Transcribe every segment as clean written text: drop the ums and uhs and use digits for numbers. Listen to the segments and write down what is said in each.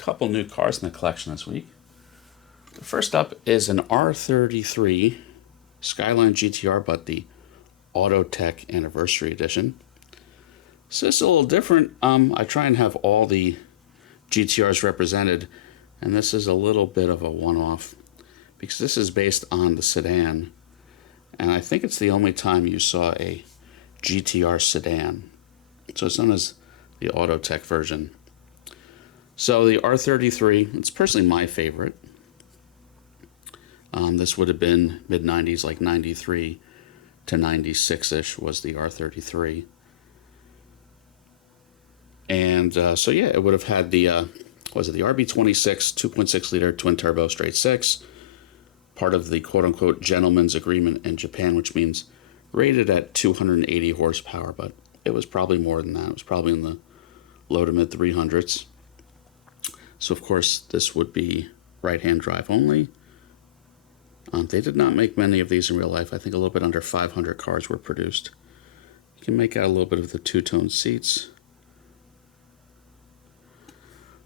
couple new cars in the collection this week. First up is an R33 Skyline GTR, but the Autech Anniversary Edition. So this is a little different. I try and have all the GTRs represented, and this is a little bit of a one-off because this is based on the sedan, and I think it's the only time you saw a GTR sedan. So it's known as the Autech version. So the R33, it's personally my favorite. This would have been mid-90s, like 93 to 96-ish was the R33. And so yeah, it would have had the, the RB26 2.6 liter twin turbo straight six, part of the quote-unquote gentleman's agreement in Japan, which means rated at 280 horsepower, but it was probably more than that. It was probably in the low to mid 300s. So of course this would be right-hand drive only. They did not make many of these in real life. I think a little bit under 500 cars were produced. You can make out a little bit of the two-tone seats.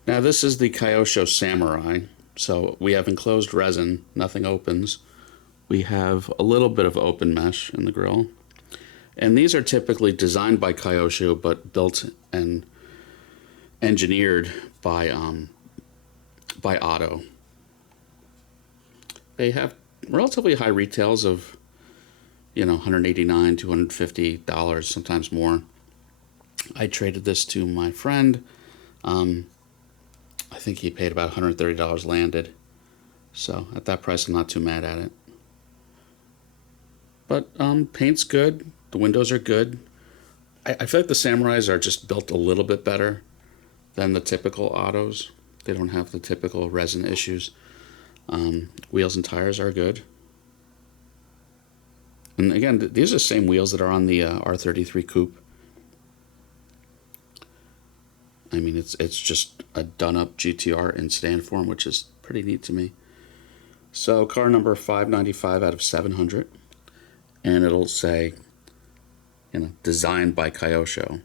Now this is the Kyosho Samurai. So we have enclosed resin, nothing opens. We have a little bit of open mesh in the grille. And these are typically designed by Kyosho, but built and engineered by Otto. They have relatively high retails of, $189, $250, sometimes more. I traded this to my friend. I think he paid about $130 landed. So at that price, I'm not too mad at it. But paint's good. The windows are good. I feel like the Samurais are just built a little bit better than the typical Ottos. They don't have the typical resin issues. Wheels and tires are good. And again, these are the same wheels that are on the R33 Coupe. I mean, it's just a done-up GTR in sedan form, which is pretty neat to me. So car number 595 out of 700. And it'll say, designed by Kyosho.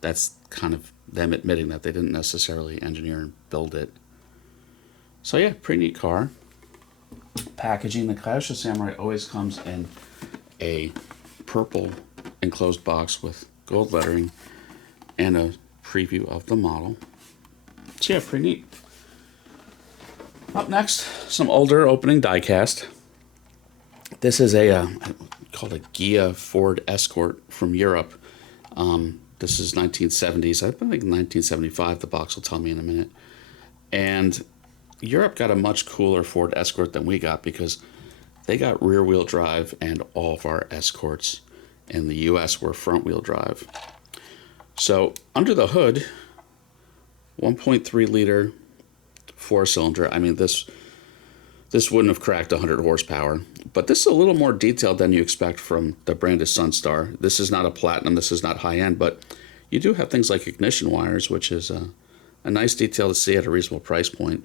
That's kind of them admitting that they didn't necessarily engineer and build it. So yeah, pretty neat car. Packaging, the Kyosho Samurai always comes in a purple enclosed box with gold lettering and a preview of the model. So yeah, pretty neat. Up next, some older opening diecast. This is called a Ghia Ford Escort from Europe. This is 1970s. I think 1975. The box will tell me in a minute. And Europe got a much cooler Ford Escort than we got because they got rear-wheel drive, and all of our Escorts in the U.S. were front-wheel drive. So under the hood, 1.3 liter four-cylinder. I mean, this wouldn't have cracked 100 horsepower, but this is a little more detailed than you expect from the brand of Sunstar. This is not a platinum, this is not high-end, but you do have things like ignition wires, which is a nice detail to see at a reasonable price point.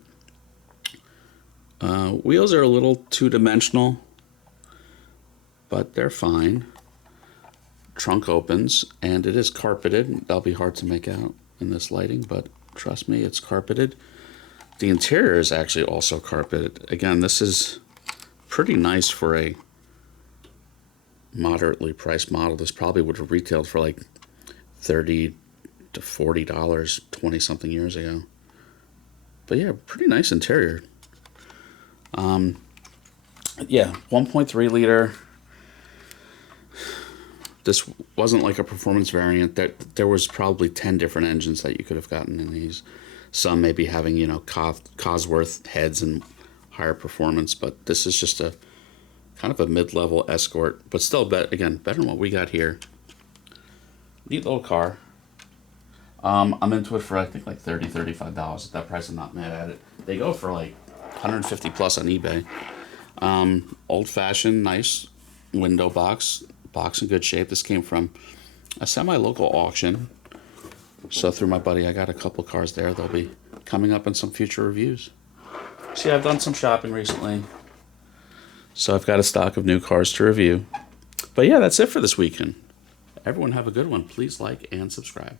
Wheels are a little two-dimensional, but they're fine. Trunk opens, and it is carpeted. That'll be hard to make out in this lighting, but trust me, it's carpeted. The interior is actually also carpeted. Again, this is pretty nice for a moderately priced model. This probably would have retailed for like $30 to $40 20-something years ago. But yeah, pretty nice interior. Yeah, 1.3 liter. This wasn't like a performance variant. There was probably 10 different engines that you could have gotten in these. Some maybe having, Cosworth heads and higher performance, but this is just a kind of a mid-level Escort, but still, better than what we got here. Neat little car. I'm into it for, I think, like $30, $35. At that price, I'm not mad at it. They go for like 150 plus on eBay. Old-fashioned, nice window box in good shape. This came from a semi-local auction. So through my buddy, I got a couple cars there. They'll be coming up in some future reviews. See, I've done some shopping recently, so I've got a stock of new cars to review. But yeah, that's it for this weekend. Everyone have a good one. Please like and subscribe.